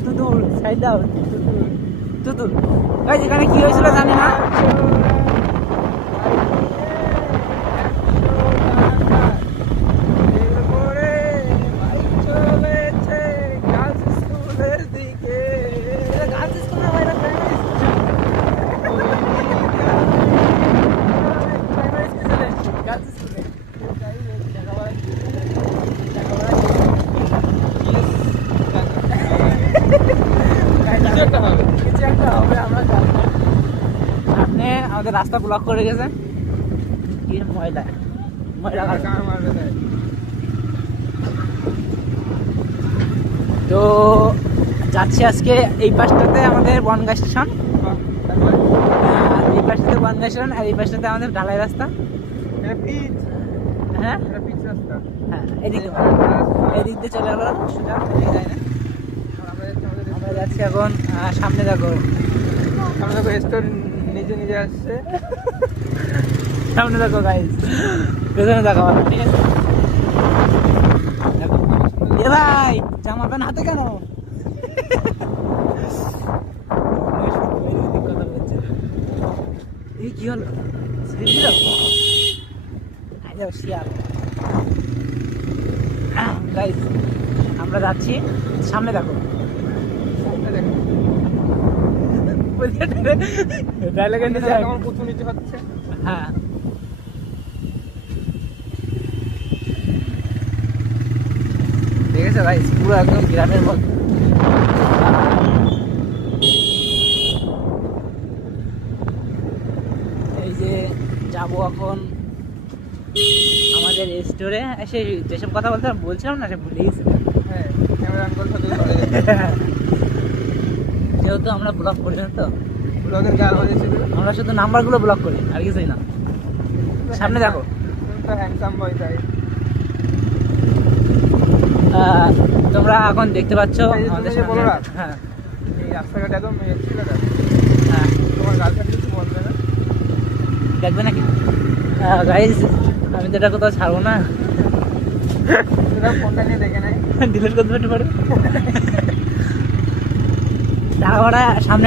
Tutul side দাও Tutul guys এখানে কি হয়েছিল জানি না আপনি আমাদের রাস্তা ব্লক করে গেছেন কি ময়লা ময়লা তো যাচ্ছি আজকে এই পাশটাতে আমাদের বনগাঁ স্টেশন এই পাশটাতে বনগাঁ স্টেশন আর এই পাশটাতে আমাদের ঢালাই রাস্তা হ্যাঁ হ্যাঁ এদিক দিয়ে চলে গেল সোজা এদিকে যায় না আমরা যাচ্ছি এখন সামনে দেখো স্টোর নিজে নিজে আসছে সামনে দেখো গাইস পেছনে দেখো ঠিক আছে এ ভাই জামা প্যান্ট হাতে কেন এই কি হলো গাইস আমরা যাচ্ছি সামনে দেখো হ্যাঁ ঠিক আছে ভাই পুরো একদম গ্রামের মধ্যে এই যে যাবো এখন আমাদের স্টোরে এসে যেসব কথা বলছিলাম না সে ভুলে গেছি যেহেতু আমরা ব্লক করি না তো আমরা শুধু নাম্বারগুলো ব্লক করি আর কিছুই না সামনে দেখো তোমরা এখন দেখতে পাচ্ছ আমাদের সামনে হ্যাঁ এই রাস্তাঘাট একদম ছিল না হ্যাঁ তোমার গার্লফ্রেন্ড কিছু বলবে না দেখবে নাকি গাইস আমি তো এটা কোথাও ছাড়বো না ফোনটা নিয়ে দেখে নেয় ডিলিট করতে পারে টাকা ভাড়া সামনে